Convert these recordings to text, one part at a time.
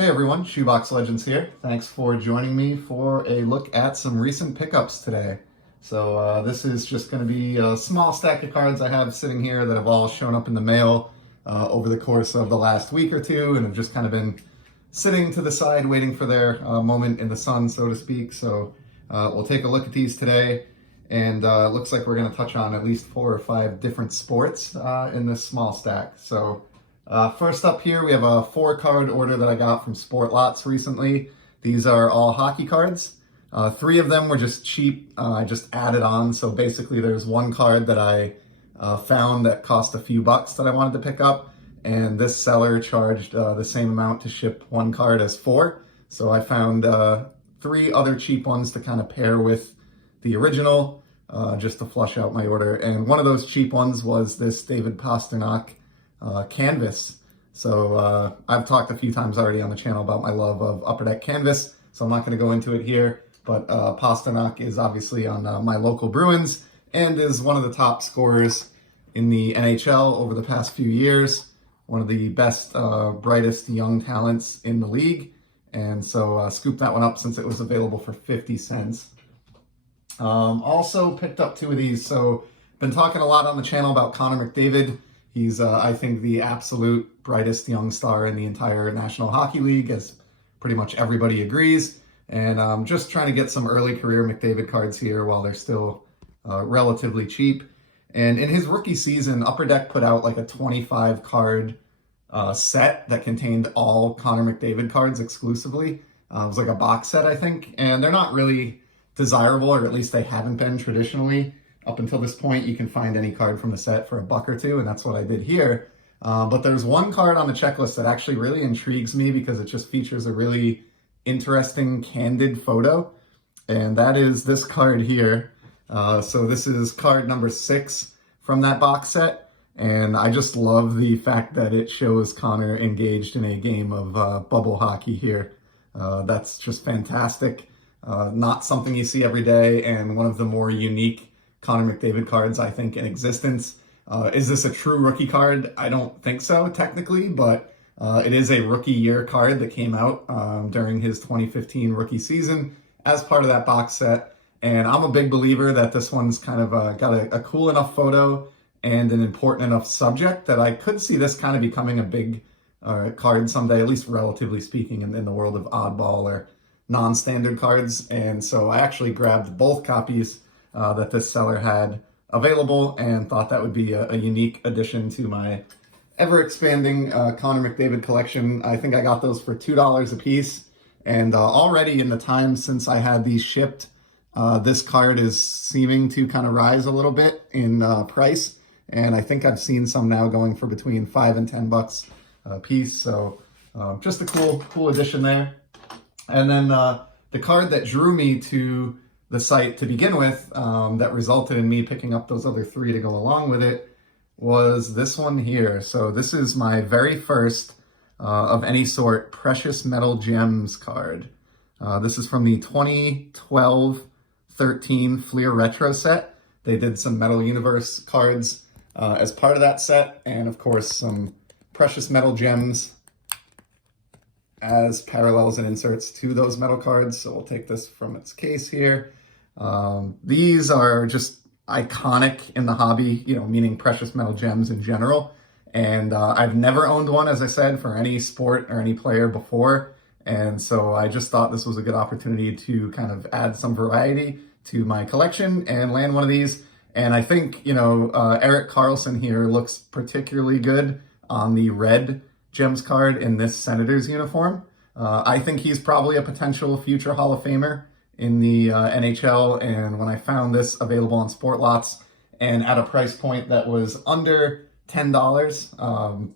Hey everyone, Shoebox Legends here. Thanks for joining me for a look at some recent pickups today. So this is just going to be a small stack of cards I have sitting here that have all shown up in the mail over the course of the last week or two and have just kind of been sitting to the side waiting for their moment in the sun, so to speak. So we'll take a look at these today, and it looks like we're going to touch on at least 4 or 5 different sports in this small stack. So first up here, we have a 4-card order that I got from Sportslots recently. These are all hockey cards. 3 of them were just cheap. I just added on. So basically there's 1 card that I found that cost a few bucks that I wanted to pick up. And this seller charged the same amount to ship 1 card as 4. So I found 3 other cheap ones to kind of pair with the original, just to flush out my order. And one of those cheap ones was this David Pastrnak canvas. So I've talked a few times already on the channel about my love of Upper Deck canvas, so I'm not going to go into it here, but Pastrnak is obviously on my local Bruins and is one of the top scorers in the NHL over the past few years, one of the best, brightest young talents in the league, and so scooped that one up since it was available for 50 cents. Also picked up 2 of these. So been talking a lot on the channel about Connor McDavid. He's, I think, the absolute brightest young star in the entire National Hockey League, as pretty much everybody agrees. And I'm just trying to get some early career McDavid cards here while they're still relatively cheap. And in his rookie season, Upper Deck put out like a 25 card set that contained all Connor McDavid cards exclusively. It was like a box set, I think. And they're not really desirable, or at least they haven't been traditionally. Up until this point, you can find any card from the set for $1 or $2, and that's what I did here. But there's 1 card on the checklist that actually really intrigues me because it just features a really interesting, candid photo, and that is this card here. So this is card number 6 from that box set, and I just love the fact that it shows Connor engaged in a game of bubble hockey here. That's just fantastic. Not something you see every day, and one of the more unique Connor McDavid cards, I think, in existence. Is this a true rookie card? I don't think so, technically, but it is a rookie year card that came out during his 2015 rookie season as part of that box set. And I'm a big believer that this one's kind of got a cool enough photo and an important enough subject that I could see this kind of becoming a big card someday, at least relatively speaking, in the world of oddball or non-standard cards. And so I actually grabbed both copies that this seller had available and thought that would be a unique addition to my ever-expanding Connor McDavid collection. I think I got those for $2 a piece, and already in the time since I had these shipped, this card is seeming to kind of rise a little bit in price, and I think I've seen some now going for between $5 and $10 a piece, so just a cool addition there. And then the card that drew me to the site to begin with, that resulted in me picking up those other 3 to go along with it, was this one here. So this is my very first of any sort Precious Metal Gems card. This is from the 2012-13 Fleer Retro set. They did some Metal Universe cards as part of that set, and of course some Precious Metal Gems as parallels and inserts to those metal cards. So we'll take this from its case here. These are just iconic in the hobby, meaning precious metal gems in general. And I've never owned one, as I said, for any sport or any player before. And so I just thought this was a good opportunity to kind of add some variety to my collection and land one of these. And I think, Erik Karlsson here looks particularly good on the red gems card in this Senators uniform. I think he's probably a potential future Hall of Famer in the NHL, and when I found this available on Sportslots and at a price point that was under $10,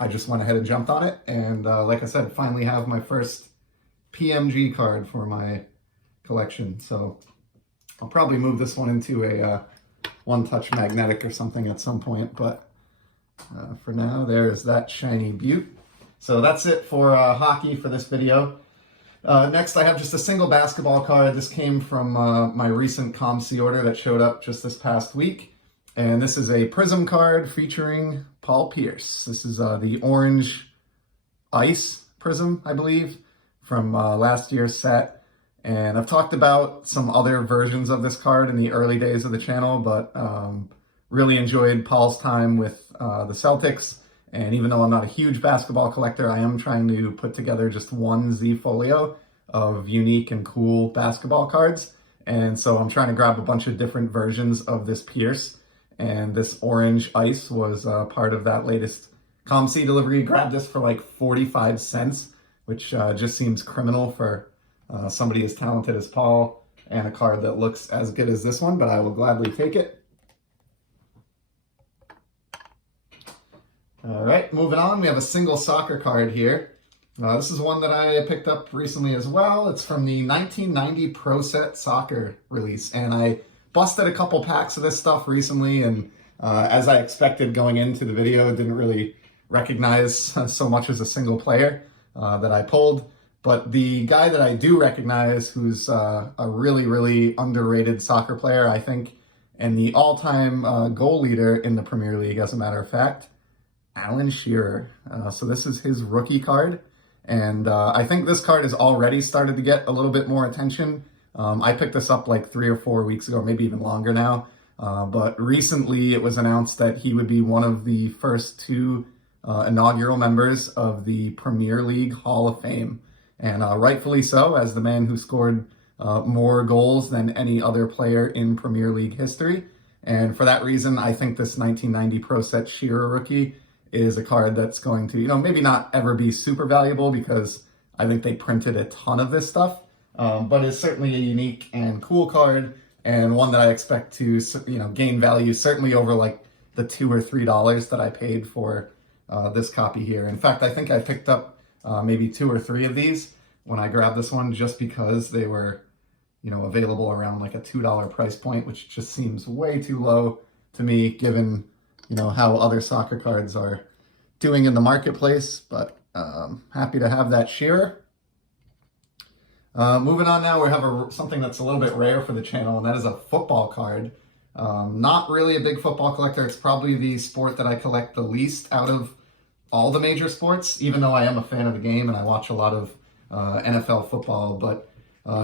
I just went ahead and jumped on it, and like I said, finally have my first PMG card for my collection. So I'll probably move this one into a one-touch magnetic or something at some point, but for now, there's that shiny beaut. So that's it for hockey for this video. Next, I have just a single basketball card. This came from my recent ComC order that showed up just this past week. And this is a Prism card featuring Paul Pierce. This is the Orange Ice Prism, I believe, from last year's set. And I've talked about some other versions of this card in the early days of the channel, but really enjoyed Paul's time with the Celtics. And even though I'm not a huge basketball collector, I am trying to put together just one Z folio of unique and cool basketball cards. And so I'm trying to grab a bunch of different versions of this Pierce. And this orange ice was part of that latest ComC delivery. Grabbed this for like 45 cents, which just seems criminal for somebody as talented as Paul and a card that looks as good as this one, but I will gladly take it. All right, moving on, we have a single soccer card here. This is one that I picked up recently as well. It's from the 1990 Pro Set Soccer release, and I busted a couple packs of this stuff recently, and as I expected going into the video, didn't really recognize so much as a single player that I pulled. But the guy that I do recognize, who's a really, really underrated soccer player, I think, and the all-time goal leader in the Premier League, as a matter of fact, Alan Shearer. So this is his rookie card, and I think this card has already started to get a little bit more attention. I picked this up like 3 or 4 weeks ago, maybe even longer now, but recently it was announced that he would be one of the first 2 inaugural members of the Premier League Hall of Fame, and rightfully so, as the man who scored more goals than any other player in Premier League history. And for that reason, I think this 1990 Pro Set Shearer rookie is a card that's going to, maybe not ever be super valuable because I think they printed a ton of this stuff, but it's certainly a unique and cool card, and one that I expect to, gain value certainly over like the $2 or $3 that I paid for this copy here. In fact, I think I picked up maybe 2 or 3 of these when I grabbed this one, just because they were, available around like a $2 price point, which just seems way too low to me, given how other soccer cards are doing in the marketplace. But happy to have that Shearer. Moving on now, we have something that's a little bit rare for the channel, and that is a football card. Not really a big football collector. It's probably the sport that I collect the least out of all the major sports, even though I am a fan of the game and I watch a lot of NFL football. But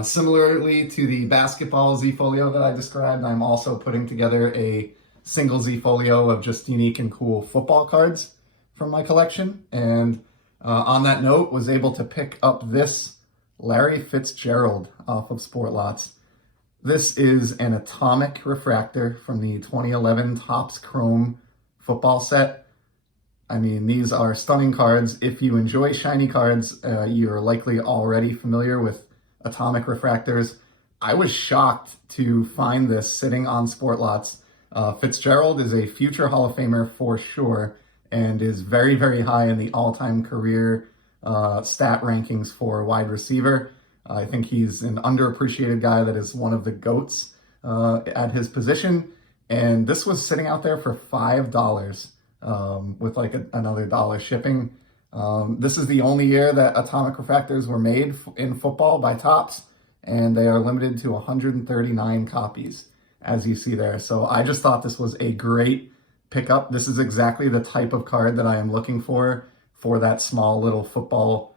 similarly to the basketball Z folio that I described, I'm also putting together a single Z folio of just unique and cool football cards from my collection. And on that note, was able to pick up this Larry Fitzgerald off of Sportslots. This is an atomic refractor from the 2011 Topps Chrome football set. I mean, these are stunning cards. If you enjoy shiny cards, you're likely already familiar with atomic refractors. I was shocked to find this sitting on Sportslots. Fitzgerald is a future Hall of Famer for sure, and is very, very high in the all-time career stat rankings for wide receiver. I think he's an underappreciated guy that is one of the GOATs at his position. And this was sitting out there for $5 with like another $1 shipping. This is the only year that atomic refractors were made in football by Topps, and they are limited to 139 copies, as you see there. So I just thought this was a great pickup. This is exactly the type of card that I am looking for that small little football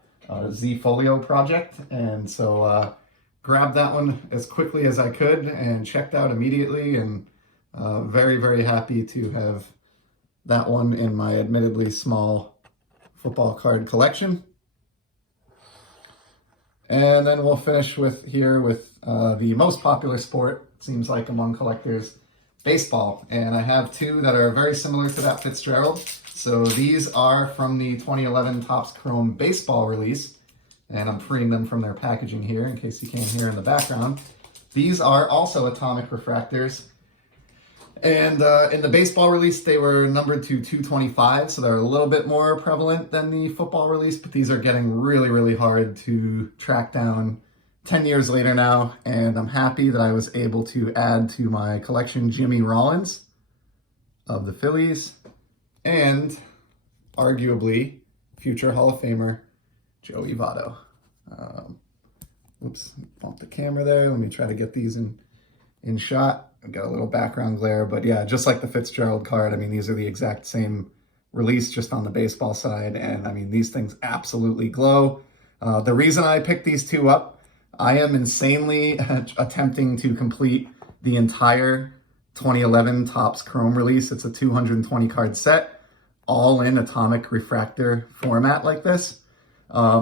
Z folio project. And so grabbed that one as quickly as I could and checked out immediately, and very, very happy to have that one in my admittedly small football card collection. And then we'll finish with the most popular sport, it seems like, among collectors, baseball. And I have 2 that are very similar to that Fitzgerald. So these are from the 2011 Topps Chrome baseball release, and I'm freeing them from their packaging here in case you can't hear in the background. These are also atomic refractors. And in the baseball release, they were numbered to 225, so they're a little bit more prevalent than the football release, but these are getting really, really hard to track down 10 years later now, and I'm happy that I was able to add to my collection Jimmy Rollins of the Phillies, and arguably future Hall of Famer Joey Votto. Oops, bump the camera there. Let me try to get these in shot. I've got a little background glare, but yeah, just like the Fitzgerald card, I mean, these are the exact same release just on the baseball side. And I mean, these things absolutely glow. The reason I picked these two up, I am insanely attempting to complete the entire 2011 Topps Chrome release. It's a 220 card set, all in atomic refractor format like this.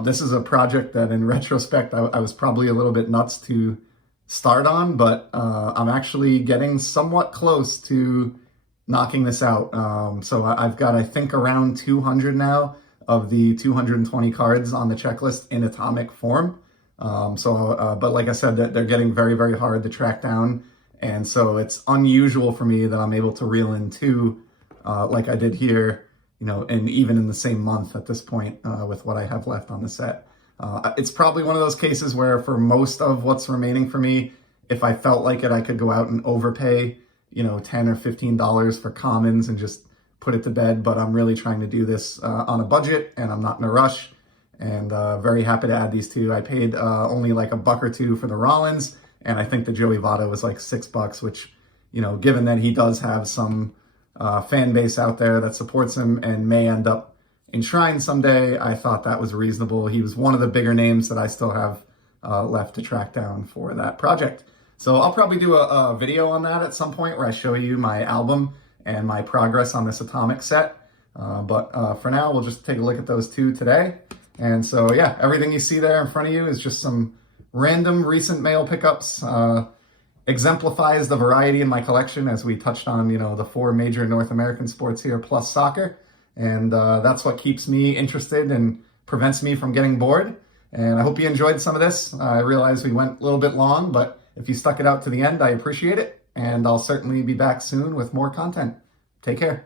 This is a project that in retrospect, I was probably a little bit nuts to start on, but I'm actually getting somewhat close to knocking this out. So I've got, I think, around 200 now of the 220 cards on the checklist in atomic form. But like I said, they're getting very, very hard to track down. And so it's unusual for me that I'm able to reel in two like I did here, you know, and even in the same month at this point with what I have left on the set. It's probably one of those cases where for most of what's remaining for me, if I felt like it, I could go out and overpay, you know, $10 or $15 for commons and just put it to bed. But I'm really trying to do this on a budget, and I'm not in a rush. And very happy to add these two. I paid only like $1 or $2 for the Rollins, and I think the Joey Votto was like $6, which, you know, given that he does have some fan base out there that supports him and may end up enshrined someday, I thought that was reasonable. He was one of the bigger names that I still have left to track down for that project. So I'll probably do a video on that at some point where I show you my album and my progress on this atomic set. But for now, we'll just take a look at those two today. And so, yeah, everything you see there in front of you is just some random recent mail pickups. Exemplifies the variety in my collection, as we touched on, you know, the 4 major North American sports here plus soccer. And that's what keeps me interested and prevents me from getting bored. And I hope you enjoyed some of this. I realize we went a little bit long, but if you stuck it out to the end, I appreciate it. And I'll certainly be back soon with more content. Take care.